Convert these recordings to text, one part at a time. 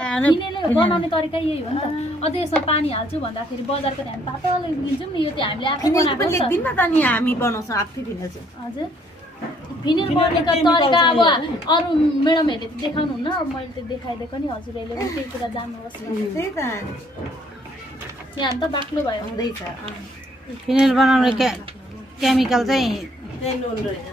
फिनेलले बनाउने तरिका यही हो नि त। अझै यसमा पानी हाल्छु भन्दाखेरि बजारको हामी पातलो लिन्छौँ नि, यो चाहिँ हामीले आफै बनाएको छ। दिन त नि हामी बनाउँछौँ आफै फिनेल चाहिँ। हजुर फिनेल बनाएको तरिका अब अरू म्याडमहरूले देखाउनुहुन्न, अब मैले त देखाइदिएको नि हजुरहरूले पनि त्यही कुरा जान्नुहोस् न। त्यही त यहाँ त बाक्लो भयो हुँदैछ। फिनेल बनाउने केमिकल चाहिँ नुन रहेछ,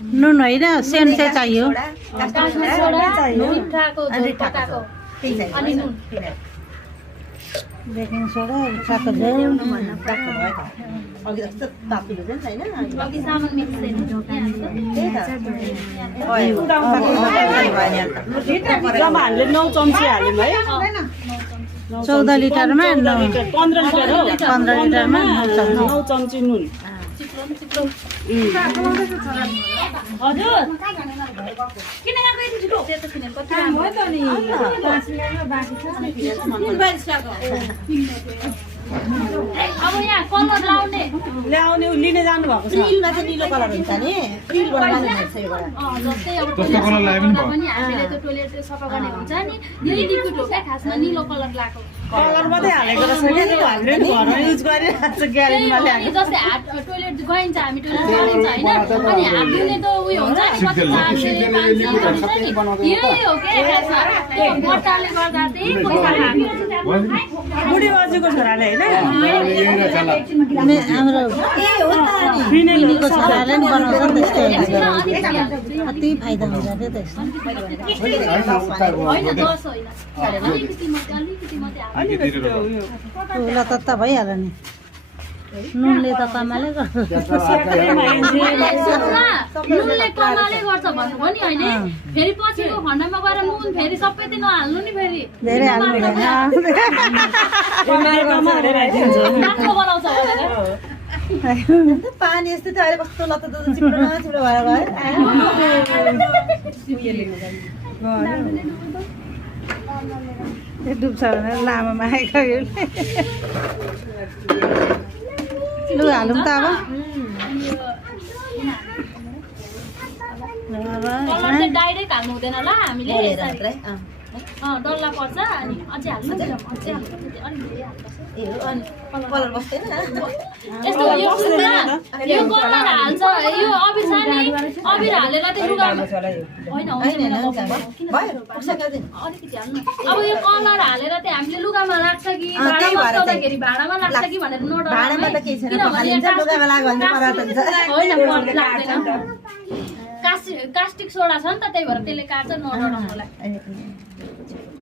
नुन होइन, सेन्ट चाहिँ चाहियो। कास्टिक सोडा, मिठाको झोल पकाएको त्यही चाहियो अनि नुन। बेकिङ सोडा सातो झोल। अघि जस्तो तातुलो चाहिँ छैन। अघि सामान मिक्स छैन त्यही त हामीले 9 चम्ची हाल्यौँ है। 14 लिटरमा 15 लिटर हो। 15 लिटरमा 9 चम्ची नुन। हजुर किन गएको यति छिटो? त्यो त फिनेल कति राम्रो हो त नि। अब यहाँ कलर लाउने ल्याउने लिने जानु भएको छ। प्रिलमा चाहिँ निलो कलर हुन्छ नि, प्रिलबाट लानुहुन्छ योबाट। जस्तै अब टोइलेट सफा गर्दा पनि हामीले त टोइलेट सफा गर्ने हुन्छ नि, यही लिक्विड हो क्या खासमा, निलो कलर लगाएको। कलर मात्रै हालेको रहेछ नि, हामीले नि घरमा युज गरिरहेको छ ग्यारेन्टीमा ल्याएको। अनि जस्तै हात टोइलेट गइन्छ, हामी टोइलेट गरिन्छ होइन, अनि हात धुने त उयो हुन्छ नि, कति 400 500 हुन्छ नि, यही हो क्या खासमा। त्यो बट्टाले गर्दा चाहिँ पैसा लाग्यो। बुढी बाजुको छोराले होइन हाम्रो फिनेलको छोराले नि बनाउँछ नि त्यस्तै कति फाइदा हुन्छ त्यो त्यस्तो। होइन 10 होइन, अलिकति मात्रै अलिकति त्यो उयो ठुलो त भइहाल्यो नि, नुनले त कमाले गर्छ। नुनले कमाले गर्छ भन्नुभयो नि होइन, फेरि पछिको खण्डमा गएर नुन फेरि सबै दिन नहाल्नु नि, फेरि धेरै हाल्नु हुँदैन। राम्रो बनाउँछ भनेर। पानी यस्तो थियो, अहिले कस्तो लत्ता त चिप्लो न चिप्लो भएर गयो। डुब्छ भनेर लामामा आएको यो लु हालौँ त अब। कलर चाहिँ डाइरेक्ट हाल्नु हुँदैन ल, हामीले डल्ला पर्छ। अनि अझै हाल्नु अझै हाल्नु अलिकति हाल्नुपर्छ। कलर बस्दैन। यस्तो यो कलर हाल्छ, यो अबिर छ नि, अबिर हालेर चाहिँ लुगामा होइन अलिकति हाल्नु। अब यो कलर हालेर चाहिँ हामीले लुगामा लाग्छ कि भाँडामा बस्दाखेरि भाँडामा लाग्छ कि भनेर भाँडामा त केही छैन, लुगामा लाग्यो भने परात हुन्छ। होइन लाग्दैन, कास्टिक सोडा छ नि त, त्यही भएर त्यसले काट्छ, नडराउनुलाई।